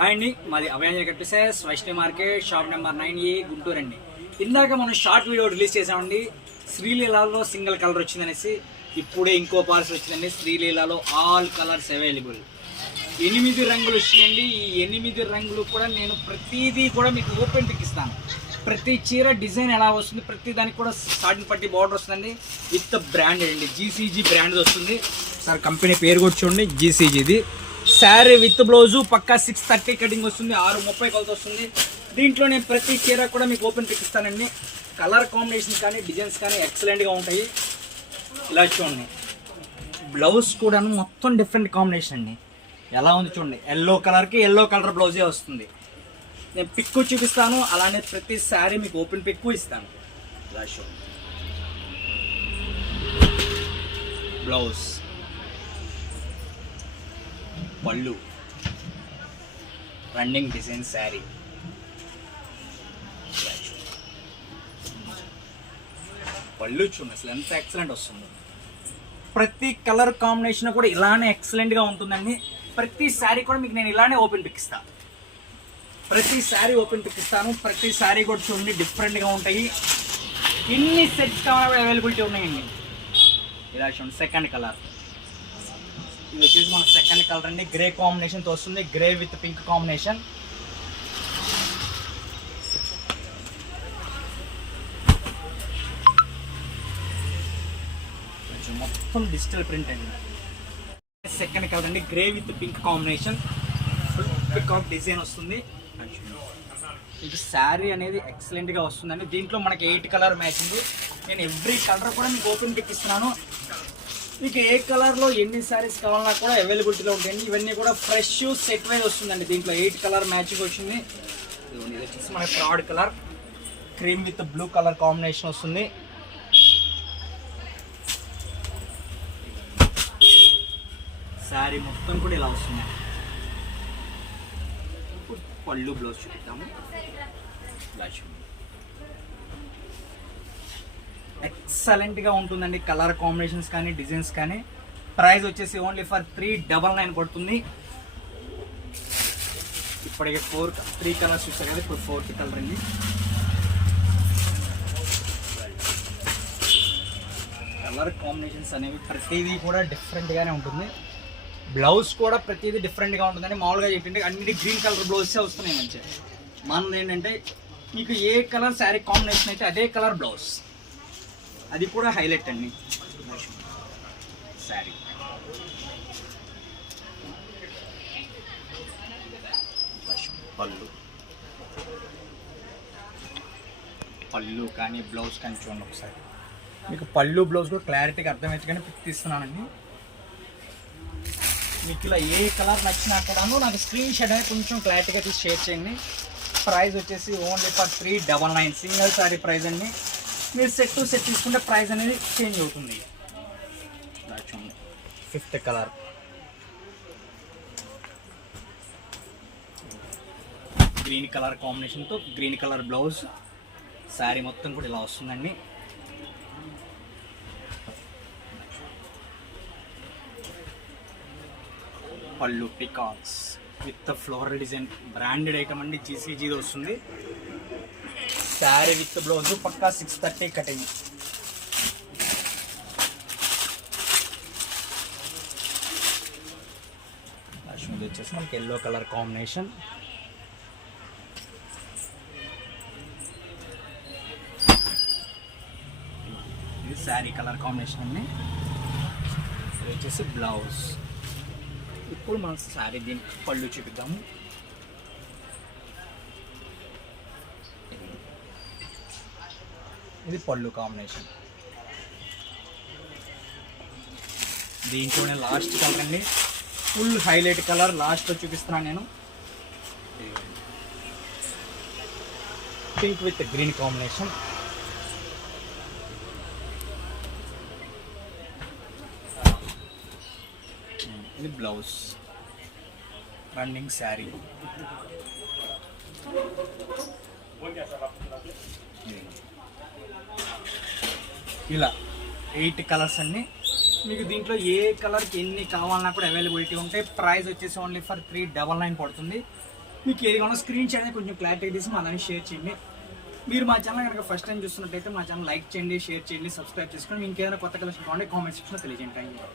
Hi అండి, మాది అభయాంజలి కట్టిసెస్ Vaishnavi market shop number 9A Guntur అండి. ఇందాక మనం షార్ట్ వీడియో రిలీజ్ చేసామండి. శ్రీలీలలో సింగిల్ కలర్ వచ్చిందనేసి. ఇప్పుడే ఇంకో పార్సల్ వచ్చిందండి. శ్రీలీలలో ఆల్ కలర్స్ అవైలబుల్. 8 రంగులు వచ్చినాయండి. ఈ 8 రంగులు కూడా నేను ప్రతిదీ కూడా మీకు ఓపెన్ పిక్ ఇస్తాను. ప్రతి చీర డిజైన్ ఎలా వస్తుంది, ప్రతి దానికి కూడా సాటిన్ పట్టి బార్డర్ వస్తుందండి. విత్ బ్రాండెడ్ అండి, జీసీజీ బ్రాండ్ వస్తుంది. సార్ కంపెనీ పేరు కూడా చూడండి, జీసీజీది. శారీ విత్ బ్లౌజు పక్కా 630 కటింగ్ వస్తుంది, 630 కొలత వస్తుంది. దీంట్లో నేను ప్రతి చీర కూడా మీకు ఓపెన్ పిక్ ఇస్తానండి. కలర్ కాంబినేషన్స్ కానీ డిజైన్స్ కానీ ఎక్సలెంట్గా ఉంటాయి. ఇలా చూడండి, బ్లౌజ్ కూడా మొత్తం డిఫరెంట్ కాంబినేషన్ అండి. ఎలా ఉంది చూడండి, ఎల్లో కలర్కి ఎల్లో కలర్ బ్లౌజే వస్తుంది. నేను పిక్ చూపిస్తాను, అలానే ప్రతి శారీ మీకు ఓపెన్ పిక్ ఇస్తాను. ఇలా చూడండి, బ్లౌజ్, పళ్ళు, రన్నింగ్ డిజైన్ శారీ, పళ్ళు చూడండి అసలు ఎంత ఎక్సలెంట్ వస్తుంది. ప్రతి కలర్ కాంబినేషన్ కూడా ఇలానే ఎక్సలెంట్గా ఉంటుందండి. ప్రతి శారీ కూడా మీకు నేను ఇలానే ఓపెన్ పిక్ ఇస్తాను. ప్రతి శారీ ఓపెన్ పిక్ ఇస్తాను. ప్రతి శారీ కూడా చూడండి డిఫరెంట్గా ఉంటాయి. ఎన్ని సెట్స్ కావాలో అవైలబిలిటీ ఉన్నాయండి. ఇలా చూడండి, సెకండ్ కలర్, ఇది వచ్చేసి మన సెకండ్ కలర్ అండి. గ్రే కాంబినేషన్తో వస్తుంది, గ్రే విత్ పింక్ కాంబినేషన్. మొత్తం డిజిటల్ ప్రింట్ అండి. సెకండ్ కలర్ అండి, grey with pink combination, peacock design వస్తుంది. ఇది శారీ అనేది ఎక్సలెంట్గా వస్తుందండి. దీంట్లో మనకి 8 కలర్ మ్యాచింగ్. నేను ఎవ్రీ కలర్ కూడా మీకు ఓపెన్ పిక్ ఇస్తున్నాను. మీకు ఏ కలర్లో ఎన్ని శారీస్ కావాలన్నా కూడా అవైలబిలిటీలో ఉంటాయండి. ఇవన్నీ కూడా ఫ్రెష్ సెట్ వైజ్ వస్తుందండి. దీంట్లో 8 కలర్ మ్యాచింగ్ వచ్చింది. ఇది వచ్చేసి మన fraud colour, cream with blue colour combination వస్తుంది. శారీ మొత్తం కూడా ఇలా వస్తుంది. పళ్ళు బ్లౌజ్ చూపిద్దాము. ఎక్సలెంట్గా ఉంటుందండి. కలర్ కాంబినేషన్స్ కానీ డిజైన్స్ కానీ. ప్రైస్ వచ్చేసి ఓన్లీ ఫర్ 399 పడుతుంది. ఇప్పటికే 3 కలర్స్ చూస్తారు కదా, ఇప్పుడు 4th కలర్ అండి. కలర్ కాంబినేషన్స్ అనేవి ప్రతిదీ కూడా డిఫరెంట్గానే ఉంటుంది. బ్లౌజ్ కూడా ప్రతిదీ డిఫరెంట్గా ఉంటుందని మామూలుగా ఏంటంటే అన్ని గ్రీన్ కలర్ బ్లౌజెసే వస్తున్నాయి మంచిగా. మనది ఏంటంటే మీకు ఏ కలర్ శారీ కాంబినేషన్ అయితే అదే కలర్ బ్లౌజ్, అది కూడా హైలైట్ అండి. శారీ పళ్ళు కానీ బ్లౌజ్ కానీ చూడండి ఒకసారి. మీకు పళ్ళు బ్లౌజ్ కూడా క్లారిటీగా అర్థమైతే కానీ పిక్ తీస్తున్నానండి. మీకు ఇలా ఏ కలర్ నచ్చినా కూడాను నాకు స్క్రీన్ షాట్ అనేది కొంచెం క్లారిటీగా తీసి షేర్ చేయండి. ప్రైస్ వచ్చేసి only for 399 single sari price అండి. మీరు సెట్ టు సెట్ తీసుకుంటే ప్రైస్ అనేది చేంజ్ అవుతుంది. 5th కలర్, గ్రీన్ కలర్ కాంబినేషన్తో గ్రీన్ కలర్ బ్లౌజ్. శారీ మొత్తం కూడా ఇలా వస్తుందండి. పళ్ళు peacocks with floral design, branded item అండి. జీసీజీది వస్తుంది. శారీ విత్ బ్లౌజ్ పక్కా 630 కటింగ్. ఇది వచ్చేసి మనకి ఎల్లో కలర్ కాంబినేషన్. ఇది శారీ కలర్ కాంబినేషన్ అండి. ఇది వచ్చేసి బ్లౌజ్. ఇప్పుడు మనం శారీ దీని పళ్ళు చూపిద్దాము. ఇది పళ్ళు కాంబినేషన్. దీంట్లోనే లాస్ట్ కలర్ అండి, ఫుల్ హైలైట్ కలర్ లాస్ట్లో చూపిస్తున్నాను నేను. Pink with green combination. ఇది బ్లౌజ్, రన్నింగ్ శారీ. ఇలా 8 కలర్స్ అన్నీ. మీకు దీంట్లో ఏ కలర్కి ఎన్ని కావాలన్నా కూడా అవైలబిలిటీ ఉంటాయి. ప్రైస్ వచ్చేసి ఓన్లీ ఫర్ 399 పడుతుంది. మీకు ఏది కావాలో స్క్రీన్ షాట్ అనేది కొంచెం క్లారిటీ తీసి మా దాన్ని షేర్ చేయండి. మీరు మా ఛానల్ కనుక ఫస్ట్ టైం చూస్తున్నట్టయితే మా ఛానల్ లైక్ చేయండి, షేర్ చేయండి, సబ్స్క్రైబ్ చేసుకోండి. మీకు ఏదైనా కొత్త కలెక్షన్ కావాలంటే కామెంట్ సెక్షన్లో తెలియజేయండి. Thank you.